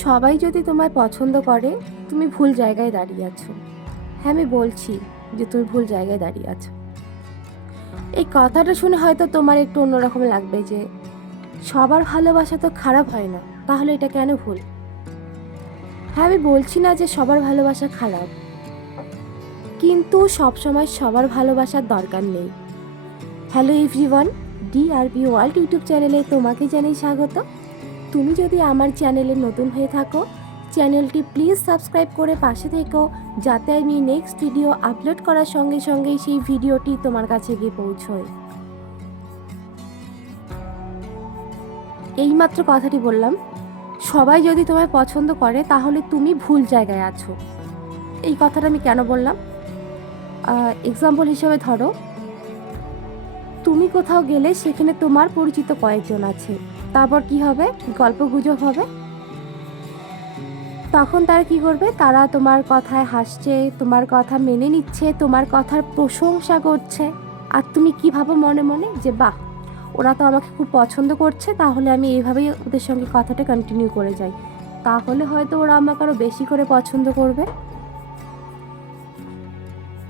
সবাই যদি তোমায় পছন্দ করে, তুমি ভুল জায়গায় দাঁড়িয়ে আছো। হ্যাঁ, আমি বলছি যে তুমি ভুল জায়গায় দাঁড়িয়ে আছো। এই কথাটা শুনে হয়তো তোমার একটু অন্যরকম লাগবে যে সবার ভালোবাসা তো খারাপ হয় না, তাহলে এটা কেন ভুল? হ্যাঁ, আমি বলছি না যে সবার ভালোবাসা খারাপ, কিন্তু সবসময় সবার ভালোবাসার দরকার নেই। Hello everyone, DRB world YouTube চ্যানেলে তোমাকে জানাই স্বাগত। তুমি যদি আমার চ্যানেলে নতুন হয়ে থাকো, চ্যানেলটি প্লিজ সাবস্ক্রাইব করে পাশে থেকো, যাতে আমি নেক্সট ভিডিও আপলোড করার সঙ্গে সঙ্গেই সেই ভিডিওটি তোমার কাছে গিয়ে পৌঁছয়। এইমাত্র কথাটি বললাম, সবাই যদি তোমায় পছন্দ করে তাহলে তুমি ভুল জায়গায় আছো। এই কথাটা আমি কেন বললাম? এক্সাম্পল হিসেবে ধরো, তুমি কোথাও গেলে সেখানে তোমার পরিচিত কয়েকজন আছে, তারপর কি হবে? গল্পগুজব হবে। তখন তারা কি করবে? তারা তোমার কথায় হাসছে, তোমার কথা মেনে নিচ্ছে, তোমার কথার প্রশংসা করছে। আর তুমি কি ভাবো মনে মনে যে বাহ, ওরা তো আমাকে খুব পছন্দ করছে, তাহলে আমি এইভাবেই ওদের সঙ্গে কথাটা কন্টিনিউ করে যাই, তাহলে হয়তো ওরা আমাকে আরও বেশি করে পছন্দ করবে।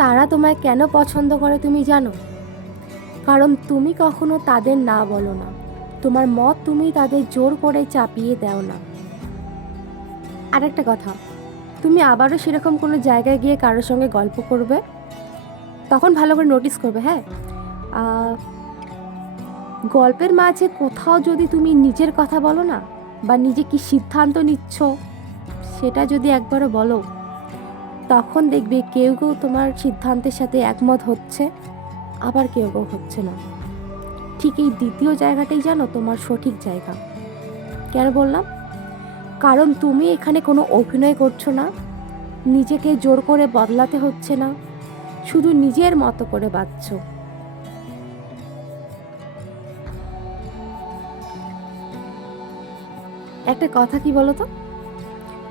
তারা তোমায় কেন পছন্দ করে তুমি জানো? কারণ তুমি কখনো তাদের না বলো না, তোমার মত তুমি তাদের জোর করে চাপিয়ে দাও না। আর একটা কথা, তুমি আবারও সেরকম কোনো জায়গায় গিয়ে কারোর সঙ্গে গল্প করবে, তখন ভালো করে নোটিস করবে। হ্যাঁ, গল্পের মাঝে কোথাও যদি তুমি নিজের কথা বলো না, বা নিজে কি সিদ্ধান্ত নিচ্ছ সেটা যদি একবারও বলো, তখন দেখবে কেউ কেউ তোমার সিদ্ধান্তের সাথে একমত হচ্ছে, আবার কেউ কেউ হচ্ছে না। ঠিক এই দ্বিতীয় জায়গাটাই জানো তোমার সঠিক জায়গা। কেন বললাম? কারণ তুমি এখানে কোনো অভিনয় করছো না, নিজেকে জোর করে বদলাতে হচ্ছে না, শুধু নিজের মতো করে বাঁচছো। একটা কথা কি বলো তো,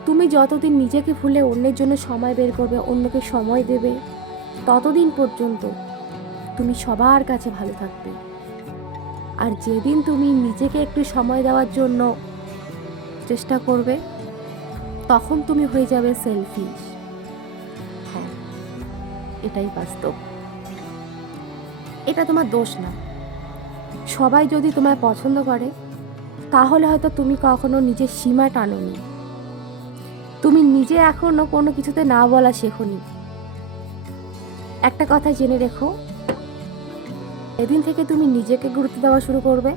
তুমি যতদিন নিজেকে ভুলে অন্যের জন্য সময় বের করবে, অন্যকে সময় দেবে, ততদিন পর্যন্ত তুমি সবার কাছে ভালো থাকবে। আর যেদিন তুমি নিজেকে একটু সময় দেওয়ার জন্য চেষ্টা করবে, তখন তুমি হয়ে যাবে সেলফিশ। হ্যাঁ, এটাই বাস্তব। এটা তোমার দোষ না। সবাই যদি তোমায় পছন্দ করে, তাহলে হয়তো তুমি কখনো নিজের সীমা টানোনি, তুমি নিজে এখনো কোনো কিছুতে না বলা শেখোনি। একটা কথা জেনে রেখো, এদিন থেকে তুমি নিজেকে গুরুত্ব দেওয়া শুরু করবে,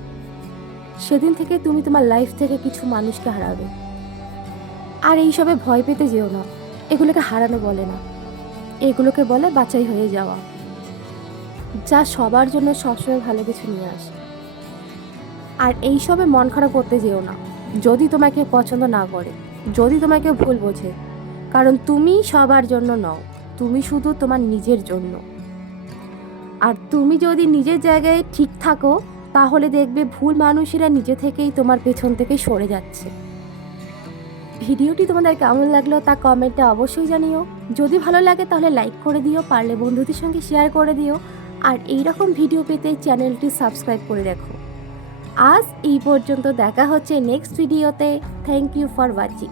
সেদিন থেকে তুমি তোমার লাইফ থেকে কিছু মানুষকে হারাবে। আর এইসবে ভয় পেতে যেও না, এগুলোকে হারানো বলে না, এগুলোকে বলে বাছাই হয়ে যাওয়া, যা সবার জন্য সবসময় ভালো কিছু নিয়ে আসে। আর এইসবে মন খারাপ করতে যেও না যদি তোমাকে পছন্দ না করে, যদি তোমাকে ভুল বোঝে, কারণ তুমি সবার জন্য নও, তুমি শুধু তোমার নিজের জন্য। আর তুমি যদি নিজের জায়গায় ঠিক থাকো, তাহলে দেখবে ভুল মানুষেরা নিজে থেকেই তোমার পেছন থেকে সরে যাচ্ছে। ভিডিওটি তোমাদের কেমন লাগলো তা কমেন্টে অবশ্যই জানিও। যদি ভালো লাগে তাহলে লাইক করে দিও, পারলে বন্ধুদের সঙ্গে শেয়ার করে দিও। আর এইরকম ভিডিও পেতে চ্যানেলটি সাবস্ক্রাইব করে রাখো। আজ এই পর্যন্ত, দেখা হচ্ছে নেক্সট ভিডিওতে। Thank you for watching.